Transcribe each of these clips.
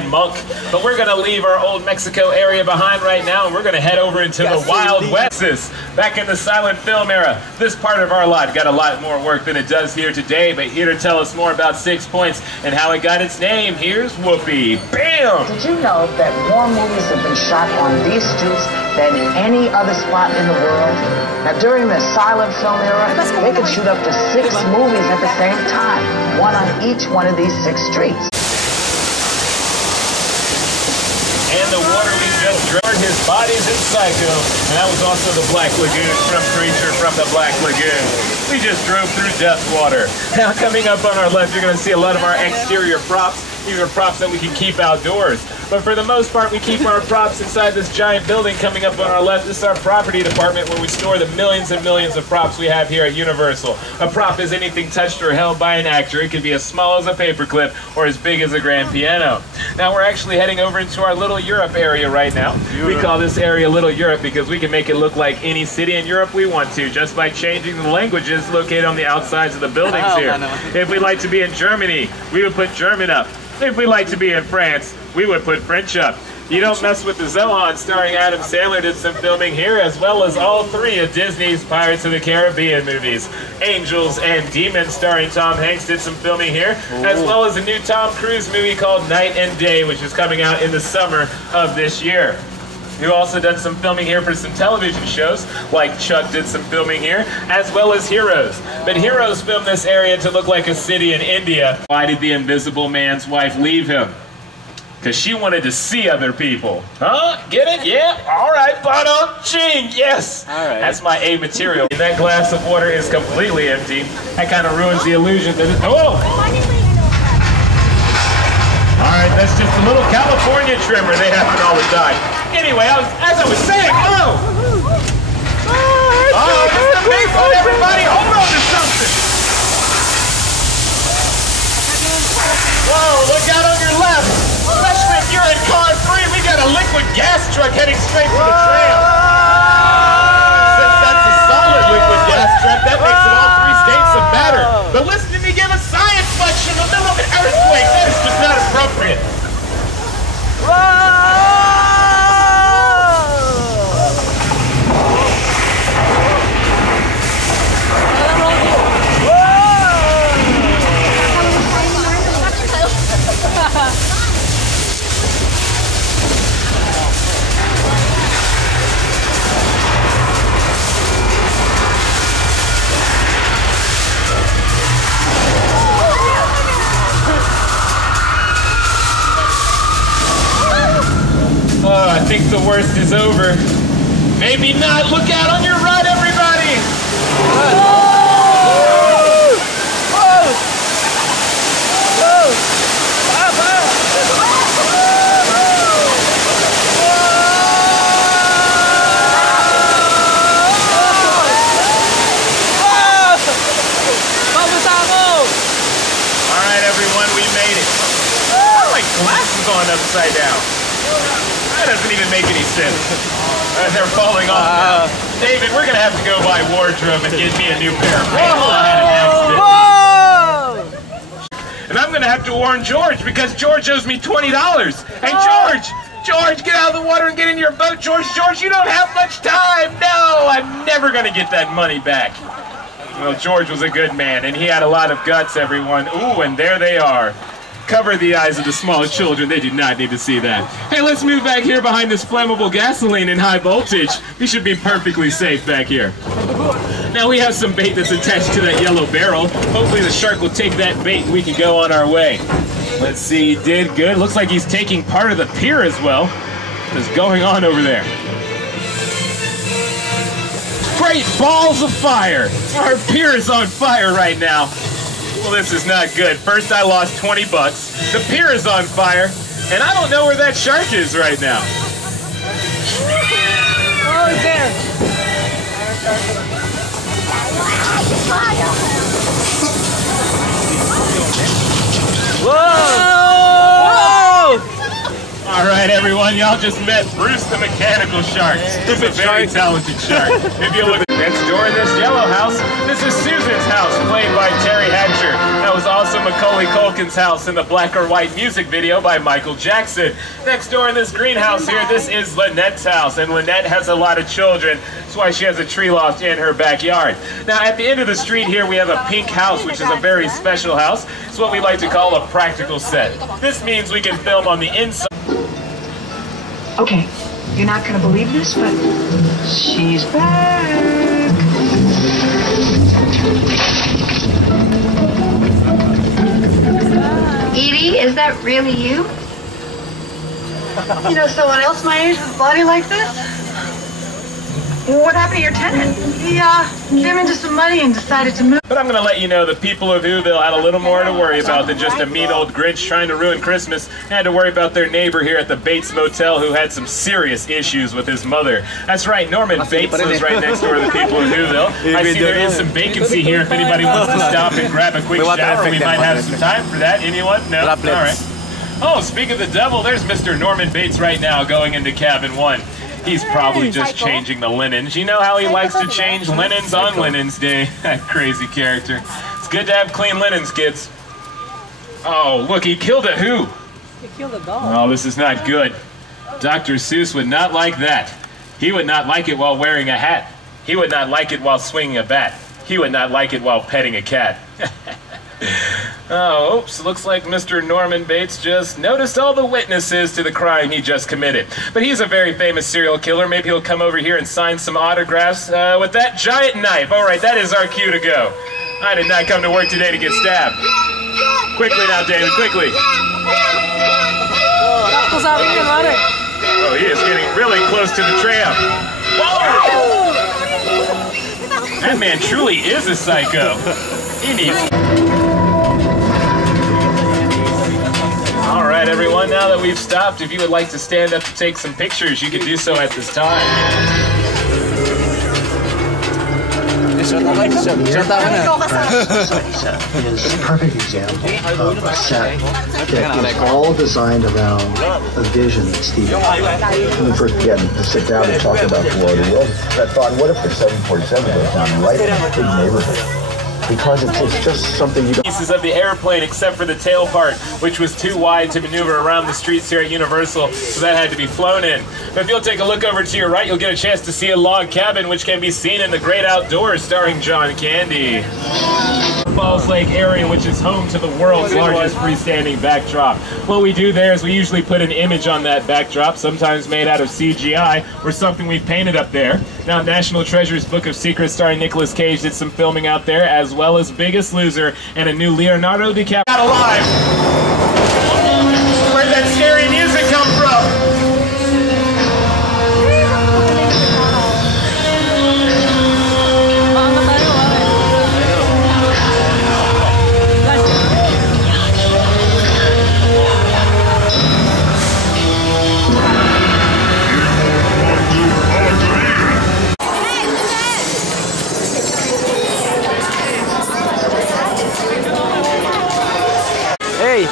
man monk. But we're going to leave our old Mexico area behind right now, and we're going to head over into the Wild West. Back in the silent film era, this part of our lot got a lot more work than it does here today, but here to tell us more about 6 Points and how it got its name, here's Whoopi. Bam! Did you know that more movies have been shot on these streets than any other spot in the world? Now, during the silent film era, they could shoot up to 6 movies at the same time, one on each one of these 6 streets. And the water we just drove, his body's in Psycho. And that was also the Black Lagoon from Creature from the Black Lagoon. We just drove through Death Water. Now coming up on our left, you're going to see a lot of our exterior props. These are props that we can keep outdoors. But for the most part, we keep our props inside this giant building coming up on our left. This is our property department where we store the millions and millions of props we have here at Universal. A prop is anything touched or held by an actor. It could be as small as a paperclip or as big as a grand piano. Now we're actually heading over into our Little Europe area right now. We call this area Little Europe because we can make it look like any city in Europe we want to, just by changing the languages located on the outsides of the buildings here. If we'd like to be in Germany, we would put German up. If we like to be in France, we would put French up. You Don't Mess with the Zohan, starring Adam Sandler, did some filming here, as well as all 3 of Disney's Pirates of the Caribbean movies. Angels and Demons, starring Tom Hanks, did some filming here, as well as a new Tom Cruise movie called Night and Day, which is coming out in the summer of this year. We've also done some filming here for some television shows, like Chuck did some filming here, as well as Heroes. But Heroes filmed this area to look like a city in India. Why did the Invisible Man's wife leave him? Because she wanted to see other people. Huh? Get it? Yeah? All right, ching, yes! All right. That's my A material. That glass of water is completely empty. That kind of ruins the illusion that it... Oh! All right, that's just a little California trimmer. They happen all the time. Anyway, as I was saying, oh, it's the big one, everybody. Hold on to something. Whoa, look out on your left. Especially if you're in car 3, we got a liquid gas truck heading straight for the trail. Since that's a solid liquid gas truck, that makes it all 3 states that matter. But listen to me give a science lecture in the middle of an earthquake. That is just not appropriate. I think the worst is over. Maybe not. Look out on your right, everybody! Alright, everyone, we made it. My glasses on upside down. That doesn't even make any sense. They're falling off now. David, we're going to have to go by wardrobe and get me a new pair of pants. And I'm going to have to warn George because George owes me $20. Hey, George, get out of the water and get in your boat. George, you don't have much time. No, I'm never going to get that money back. Well, George was a good man, and he had a lot of guts, everyone. Ooh, and there they are. Cover the eyes of the smallest children. They do not need to see that. Hey, let's move back here behind this flammable gasoline in high voltage. We should be perfectly safe back here. Now we have some bait that's attached to that yellow barrel. Hopefully the shark will take that bait and we can go on our way. Let's see, he did good. Looks like he's taking part of the pier as well. What's going on over there? Great balls of fire! Our pier is on fire right now. Well, this is not good. First I lost 20 bucks. The pier is on fire, and I don't know where that shark is right now. Oh, it's there. Whoa! Whoa! All right, everybody. everyone, y'all just met Bruce the Mechanical Shark. He's a very talented shark. If you look next door in this yellow house, this is Susan's house, played by Terry Hatcher. That was also Macaulay Culkin's house in the black or white music video by Michael Jackson. Next door in this greenhouse here, this is Lynette's house, and Lynette has a lot of children. That's why she has a tree loft in her backyard. Now, at the end of the street here, we have a pink house, which is a very special house. It's what we like to call a practical set. This means we can film on the inside. Okay, you're not gonna believe this, but she's back. Edie, is that really you? You know someone else my age with a body like this? What happened to your tenant? He came into some money and decided to move. But I'm going to let you know the people of Whoville had a little more to worry about than just a mean old Grinch trying to ruin Christmas. They had to worry about their neighbor here at the Bates Motel who had some serious issues with his mother. That's right, Norman Bates lives right next door to the people of Whoville. I see there is some vacancy here if anybody wants to stop and grab a quick shower. We might have some time for that. Anyone? No? All right. Oh, speak of the devil, there's Mr. Norman Bates right now going into cabin 1. He's probably just changing the linens. You know how he likes to change linens on Linens Day. That crazy character. It's good to have clean linens, kids. Oh, look, he killed a who? He killed a dog. Oh, this is not good. Dr. Seuss would not like that. He would not like it while wearing a hat. He would not like it while swinging a bat. He would not like it while petting a cat. Oh, oops, looks like Mr. Norman Bates just noticed all the witnesses to the crime he just committed. But he's a very famous serial killer. Maybe he'll come over here and sign some autographs with that giant knife. All right, that is our cue to go. I did not come to work today to get stabbed. Quickly now, David, quickly. Oh, he is getting really close to the tram. Whoa! That man truly is a psycho. He needs... All right, everyone, now that we've stopped, if you would like to stand up to take some pictures, you can do so at this time. Is a perfect example of a set that is all designed around a vision that Steve had. When we first began to sit down and talk about the War of the Worlds, I thought, what if the 747 goes down right in a big neighborhood? Because it's just something you don't... Pieces of the airplane except for the tail part, which was too wide to maneuver around the streets here at Universal, so that had to be flown in. But if you'll take a look over to your right, you'll get a chance to see a log cabin, which can be seen in the great outdoors, starring John Candy. Falls Lake area, which is home to the world's largest freestanding backdrop. What we do there is we usually put an image on that backdrop, sometimes made out of CGI, or something we've painted up there. Now, National Treasure's Book of Secrets starring Nicolas Cage did some filming out there, as well as Biggest Loser and a new Leonardo DiCaprio. Not alive! Where'd that scary music come from? Hey!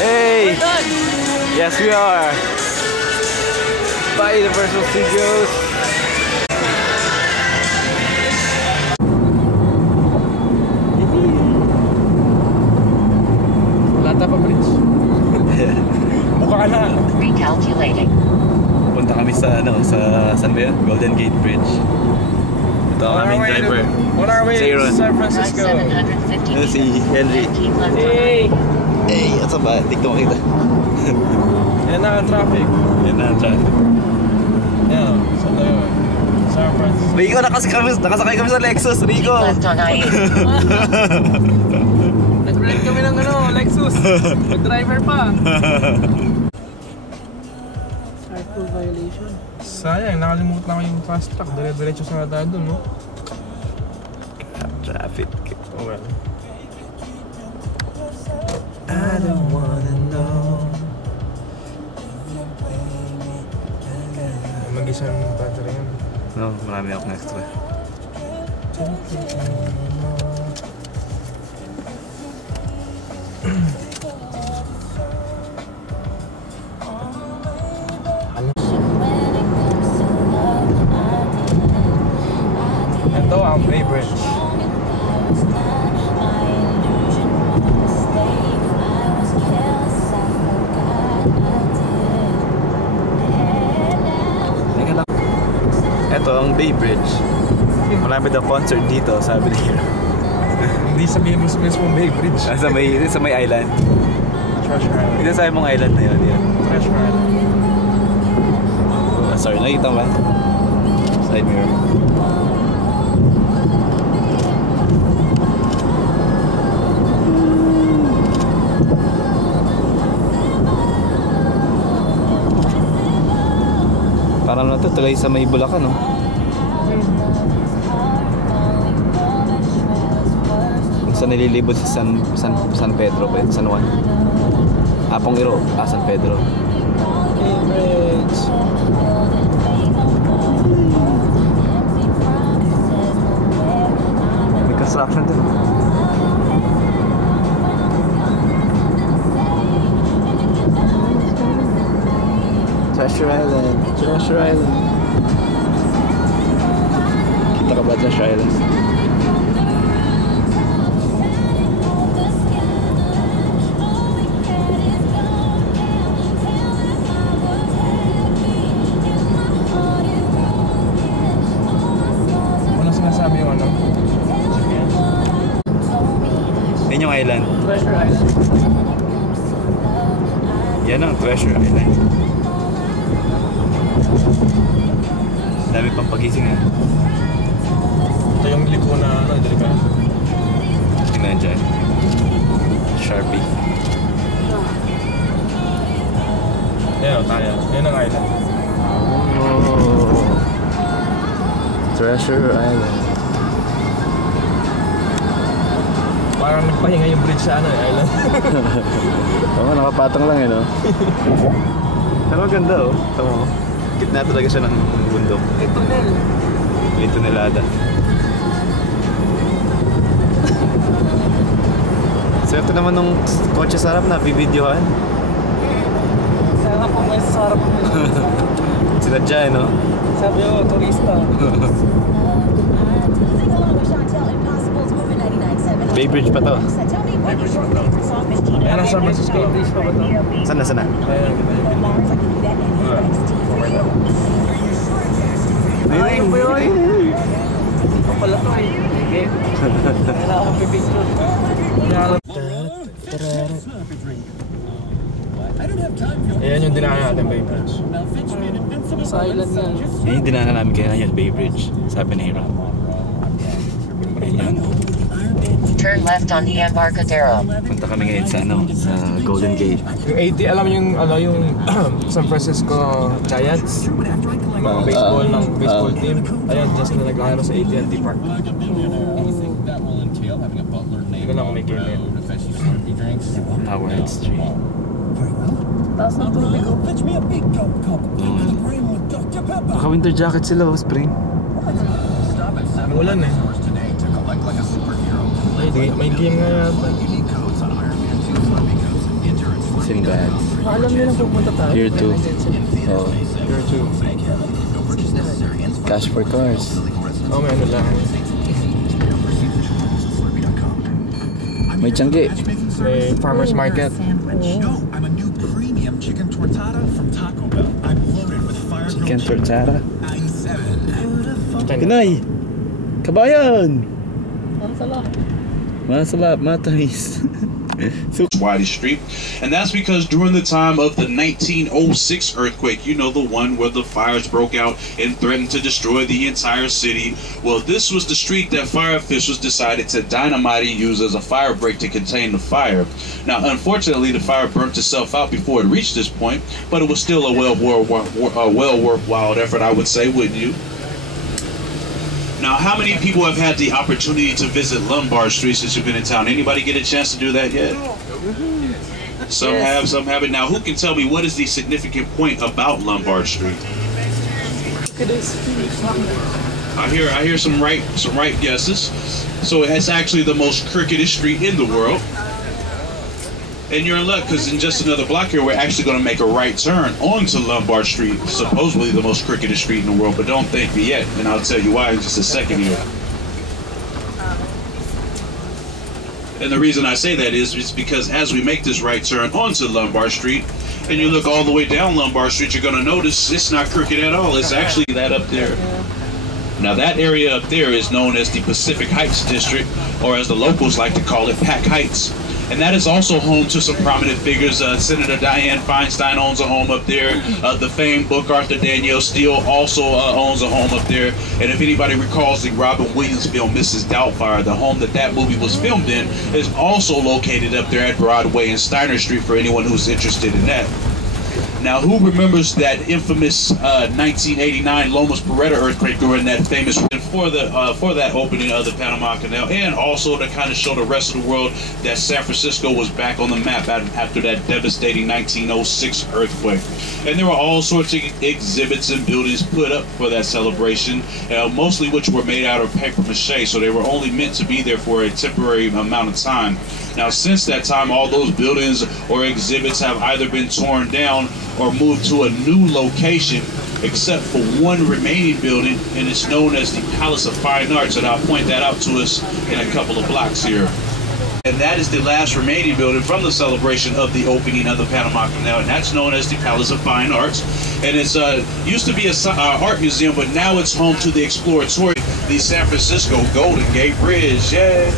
Hey! Yes, we are! By Universal Studios! Lata pa, Bridge! Buka ka na! Recalculating. Punta kami sa, saan ba yan? Golden Gate Bridge. Ito ang aming driver. On our way to San Francisco. Ito si Henry. Hey! Hey, ito ba? Tikto kita. Yan na ang traffic. Yan na ang traffic. Yan, saan tayo? San Francisco. Rico, nakasakay kami sa Lexus, Rico! Nag-rent kami ng Lexus. Nag-driver pa. Cycle violation. Sayang, nakalimutan ko yung fast track. Dire-diretso sa tayo dun, no? Traffic. Oh well. I don't wanna know. Mag-isang battery yan. No, marami akong extra. Downtown Bay Bridge. Ito ang Bay Bridge. Malapit ang concert dito, sabi niya. Hindi sabihin mo mismo Bay Bridge. Sa may island. Treasure Island. Hindi sabi mong island na yun. Treasure Island. Sorry, nakita ba? Side mirror. Parang na ito, tulay sa may Bulacan, no? Kung saan nililibot si San Pedro, San Juan. Apong Iro, San Pedro. Bridge. May construction din. Treasure Island. Treasure Island. Kita ka ba Treasure Island? Sinasabi yung ano? Yan yung island. Treasure Island. Yan ang Treasure Island. Dami pang pagising eh. Ito yung liko na ano, dali ka. Tingnan dyan. Sharpie. Yan o, tayo. Yan ang island. Oh. Treasure Island. Parang nagpahinga yung bridge sa ano, island. Oo, nakapatong lang eh, no? Pero maganda oh. Tama mo. Gitna talaga siya ng bundok. May tunelada. Swerte naman nung kotse sa harap na bibidyohan. Sarap po, may sarap po. Sinadya eh, no? Sabi ko, turista. Bay Bridge pa to. Ayan ang San Francisco. Bridge pa ba ito? Sana? Ayan. Ay, boy! Ang pala to eh. Kailangan akong pipicture. Ayan yung dinaan natin, Bay Bridge. Sa island na. Yan yung dinaanan namin kaya yan, Bay Bridge. Sabi ni Hiro. Ayan. Turn left on the Embarcadero. Punta kami ngayon sa sa Golden Gate. Yung 80, alam yung yung San Francisco Giants, baseball team. Ayun, just na naglalaro sa AT&T Park. Hindi ko lang kung may game yun. Howard Street. Baka winter jacket sila o spring. Ulan eh. May game nga yata. Sinbad. Alam nyo na pupunta tayo. Here too. Oh. Here too. Cash for cars. Oh, may ano lang. May tiyanggi. May farmer's market. Chicken tortara. Pinay! Kabayan! Masalap, matamis. Wiley Street, and that's because during the time of the 1906 earthquake, you know, the one where the fires broke out and threatened to destroy the entire city, well, this was the street that fire officials decided to dynamite and use as a fire break to contain the fire. Now, unfortunately, the fire burnt itself out before it reached this point, but it was still a well worthwhile effort, I would say, wouldn't you? Now, how many people have had the opportunity to visit Lombard Street since you've been in town? Anybody get a chance to do that yet? Some have, some haven't. Now, who can tell me what is the significant point about Lombard Street? I hear some right guesses. So it's actually the most crooked street in the world. And you're in luck, because in just another block here, we're actually going to make a right turn onto Lombard Street, supposedly the most crooked street in the world, but don't thank me yet, and I'll tell you why in just a second here. And the reason I say that is because as we make this right turn onto Lombard Street, and you look all the way down Lombard Street, you're going to notice it's not crooked at all. It's actually that up there. Now that area up there is known as the Pacific Heights District, or as the locals like to call it, Pac Heights. And that is also home to some prominent figures. Senator Dianne Feinstein owns a home up there. The famed book Arthur Danielle Steele also owns a home up there. And if anybody recalls the Robin Williams film Mrs. Doubtfire, the home that movie was filmed in is also located up there at Broadway and Steiner Street for anyone who's interested in that. Now, who remembers that infamous 1989 Lomas Beretta earthquake during that famous for that opening of the Panama Canal, and also to kind of show the rest of the world that San Francisco was back on the map after that devastating 1906 earthquake. And there were all sorts of exhibits and buildings put up for that celebration, mostly which were made out of paper mache, so they were only meant to be there for a temporary amount of time. Now, since that time, all those buildings or exhibits have either been torn down or moved to a new location, except for one remaining building, and it's known as the Palace of Fine Arts, and I'll point that out to us in a couple of blocks here. And that is the last remaining building from the celebration of the opening of the Panama Canal, and that's known as the Palace of Fine Arts. And it's used to be an art museum, but now it's home to the Exploratory, the San Francisco Golden Gate Bridge. Yay!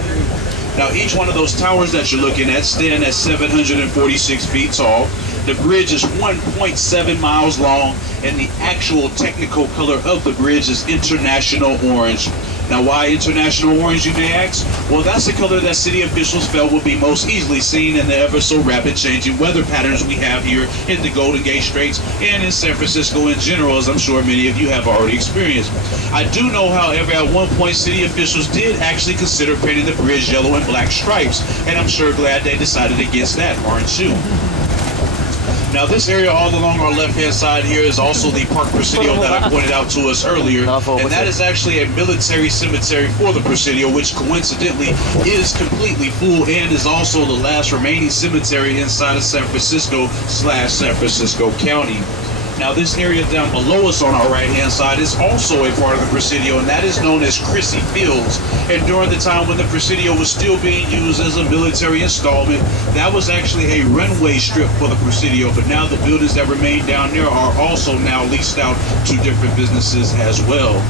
Now, each one of those towers that you're looking at stand at 746 feet tall. The bridge is 1.7 miles long, and the actual technical color of the bridge is international orange. Now, why international orange, you may ask? Well, that's the color that city officials felt would be most easily seen in the ever so rapid changing weather patterns we have here in the Golden Gate Straits and in San Francisco in general, as I'm sure many of you have already experienced. I do know, however, at one point city officials did actually consider painting the bridge yellow and black stripes, and I'm sure glad they decided against that, aren't you? Now, this area all along our left-hand side here is also the Park Presidio that I pointed out to us earlier, and that is actually a military cemetery for the Presidio, which coincidentally is completely full and is also the last remaining cemetery inside of San Francisco/San Francisco County. Now, this area down below us on our right-hand side is also a part of the Presidio, and that is known as Crissy Fields. And during the time when the Presidio was still being used as a military installment, that was actually a runway strip for the Presidio. But now the buildings that remain down there are also now leased out to different businesses as well.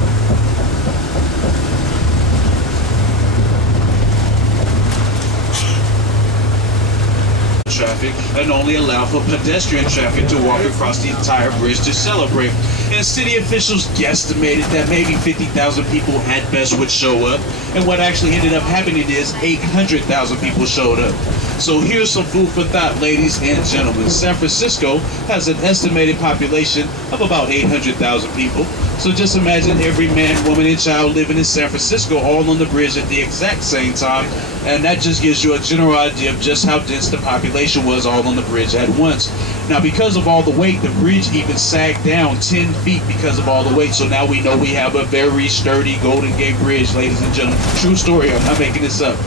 Traffic and only allow for pedestrian traffic to walk across the entire bridge to celebrate. And city officials guesstimated that maybe 50,000 people at best would show up, and what actually ended up happening is 800,000 people showed up. So here's some food for thought, ladies and gentlemen. San Francisco has an estimated population of about 800,000 people. So just imagine every man, woman, and child living in San Francisco all on the bridge at the exact same time, and that just gives you a general idea of just how dense the population was all on the bridge at once. Now, because of all the weight, the bridge even sagged down 10 feet because of all the weight. So now we know we have a very sturdy Golden Gate Bridge, ladies and gentlemen. True story, I'm not making this up.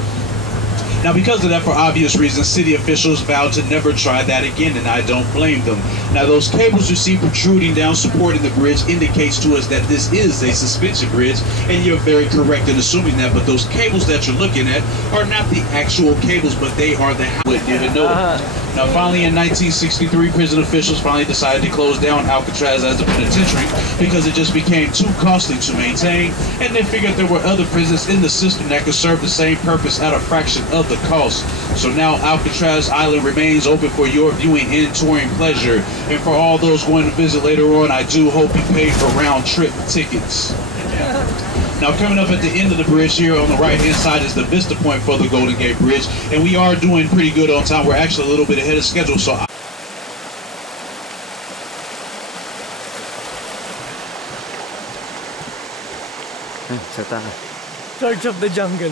Now, because of that, for obvious reasons, city officials vowed to never try that again, and I don't blame them. Now, those cables you see protruding down supporting the bridge indicates to us that this is a suspension bridge, and you're very correct in assuming that, but those cables that you're looking at are not the actual cables, but they are the how it didn't know. Now, finally, in 1963, prison officials finally decided to close down Alcatraz as a penitentiary because it just became too costly to maintain, and they figured there were other prisons in the system that could serve the same purpose at a fraction of the cost. So now Alcatraz Island remains open for your viewing and touring pleasure. And for all those going to visit later on, I do hope you paid for round-trip tickets. Now, coming up at the end of the bridge here on the right-hand side is the Vista Point for the Golden Gate Bridge, and we are doing pretty good on time. We're actually a little bit ahead of schedule, so Charge of the Jungle.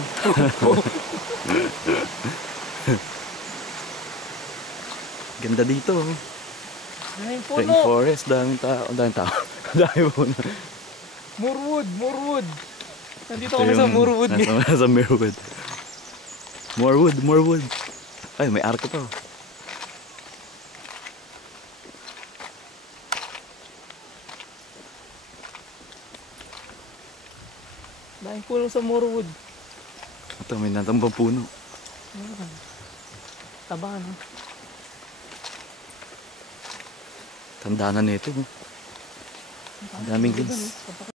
Ganda dito. Daming puno. Rainforest, daming tao. Daming puno. More wood. Nandito kami sa Morewood. Sa Morewood. More wood. Ay, may arko to. Daming puno sa Morewood. Ito, may natambang puno. Taba, no? Tanda na nito. Ang daming greens.